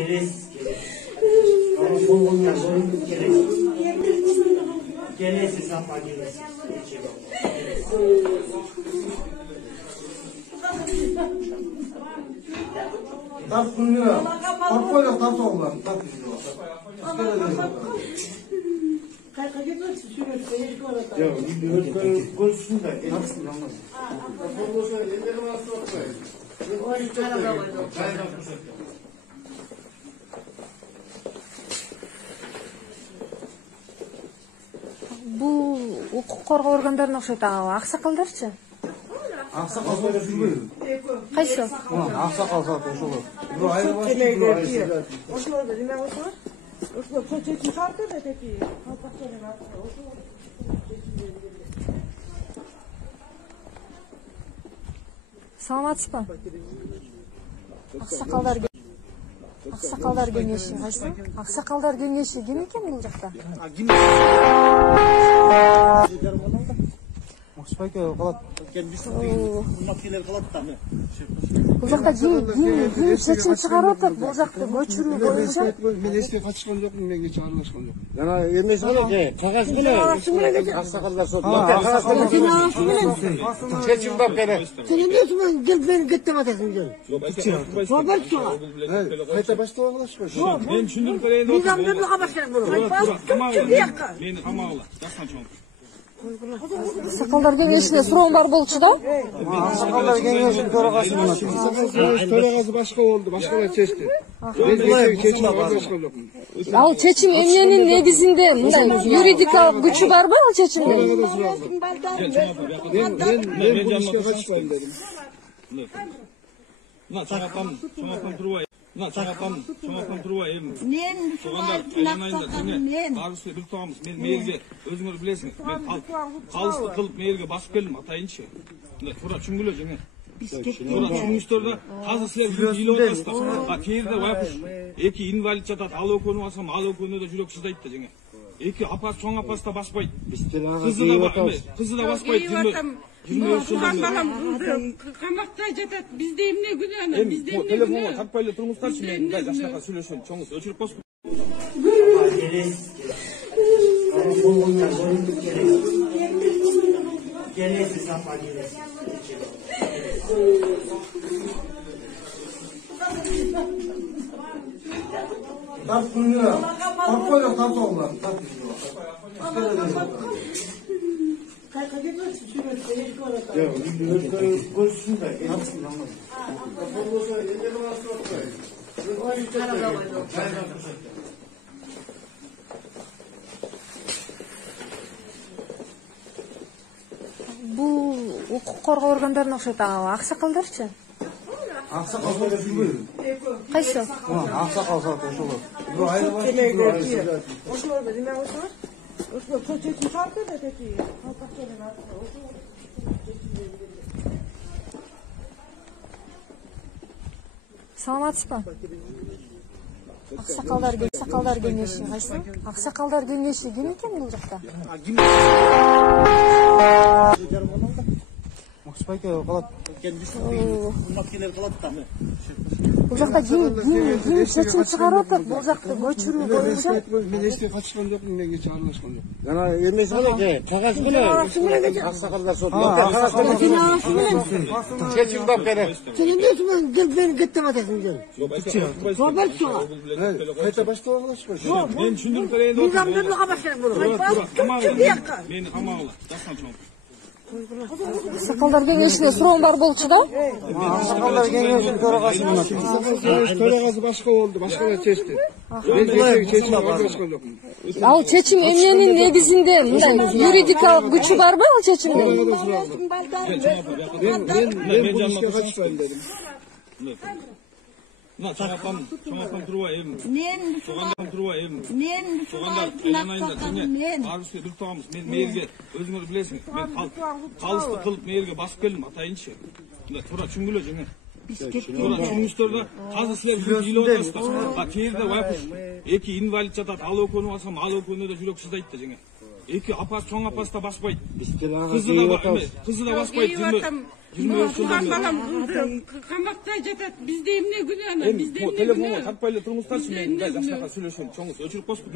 Gelesiz. Ama sol olmayan sorun gelesiz. Gelesiz ama gelesiz. Tas bunu ya. Portfolyo tas oğlan. Tas ya, görüşsün de. Yapsın yalnız. Bu hukuk korgоо organдарына окшойт. Аксакалдарчы? Ақсақал соғып жүрмейді. Кайсы? Ақсақал саты ошол. Бирөө айырбаш, бирөө айырбаш. Ошолорду неме кылсаңар? Ошолор чечим чыгарып берди теки. Саламатсызбы? Аксакалдар кеңеши кайсы? Аксакалдар кеңеши ким экен бул жакта? Максбайке калат. Бул жакта ким чечим чыгарып атат? Бул жакты көчүрүү боюнча Мен эске катышкан жокмун, мен кече аралашкан жокмун. Жана эмеси менен кагаз менен аксакалдар сот. Чечим бар бере. Телевизион келип бери кеттеп атасың жөн. Кайта баштап алышпайсың. Мен түшүндүрүп берейин деп Мыйзам бирге баштайм болот. мени камагыла. Жаксан чоң. Аксакалдар кеңешине суроом бар болчу да? Ақсақалдар кеңесинин төрагасы. Төрагасы башка болду, башкалар чечти. Мен чечим аралашкан жокмун. Ал чечим эмненин негизинде мындай юридикалык күчү барбы ал чечимдин? Мен бул ишке катышпайм дедим. Мына чоңапам турбай. Мына чоңапам турбай эми. Мен Соғандар айнайында барысы бир тоғамыз. Мен мээрге өзүңөр билесиңер. Мен калысты кылып мээрге басып келдим атайынчы. Мындай туура түшүнгүлө жеңе. Туура түшүнүңүздөр да азыр силер күн ыйлап атасыздар. Кээде байкуш эки инвалид жатат. Ал экөөнү бассам, ал экөөнү да жүрөк сыздайт да жеңе. Эки апасы, чоң апасы да баспайт. Кызы да баспайт. Туған балам камакта жатат. Бизде эмне күнөө? Бизде эмне телефонго тартпай эле туруңуздарчы, мен мындай жашынака сүйлөшөм. Чоңуз өчүрүп койсун. Gelesiz. Ama sol olmayan sorun gelesiz. Gelesiz ama gelesiz. Tas bunu ya. Portfolyo tas oğlan. Ya, görüşsün de. Yapsın yalnız. Бул hukuk коргоо organдарына окшойт. Аксакалдарчы? Ақсақал соғып жүрмейді. Кайсы? Ақсақал саты ошол. Бирөө айырбаш, бирөө айырбаш. Ошолорду неме кылсаңар? Ошолор чечим чыгарып берди теки. Саламатсызбы? Аксакалдар кеңеши кайсы? Аксакалдар кеңеши ким экен бул жакта? Максбайке калат. Бул жакта ким чечим чыгарып атат? Бул жакты көчүрүү боюнча Мен эске катышкан жокмун, мен кече аралашкан жокмун. Жана эмеси менен кагаз менен аксакалдар сот. Чечим бар бере. Телевизион келип бери кеттеп атасың жөн. Кайта баштап алышпайсың. Мен түшүндүрүп берейин деп Мыйзам бирге баштайм болот. мени камагыла. Жаксан чоң. Аксакалдар кеңешине суроом бар болчу да? Ақсақалдар кеңесинин төрагасы. Төрагасы башка болду, башкалар чечти. Мен чечим аралашкан жокмун. Ал чечим эмненин негизинде мындай юридикалык күчү барбы ал чечимдин? Мен бул ишке катышпайм дедим. Мына чоңапам турбай эми. Мен Соғандар айнайында барысы бир тоғамыз. Мен мээрге өзүңөр билесиңер. Мен калысты кылып мээрге басып келдим атайынчы. Мындай туура түшүнгүлө жеңе. Туура түшүнүңүздөр да азыр силер күн ыйлап атасыздар. Кээде байкуш эки инвалид жатат. Ал экөөнү бассам, ал экөөнү да жүрөк сыздайт да жеңе. Эки апасы, чоң апасы да баспайт. Кызы да баспайт. Tuğan balam kıldı. Kamakta jatat. Bizde emne günahına. Bizde emne Telefonga günahına. tappay эле турмуштарчы мен мындай жакшыраак сүйлөшөм. Чоңуз өчүрүп коюшпу.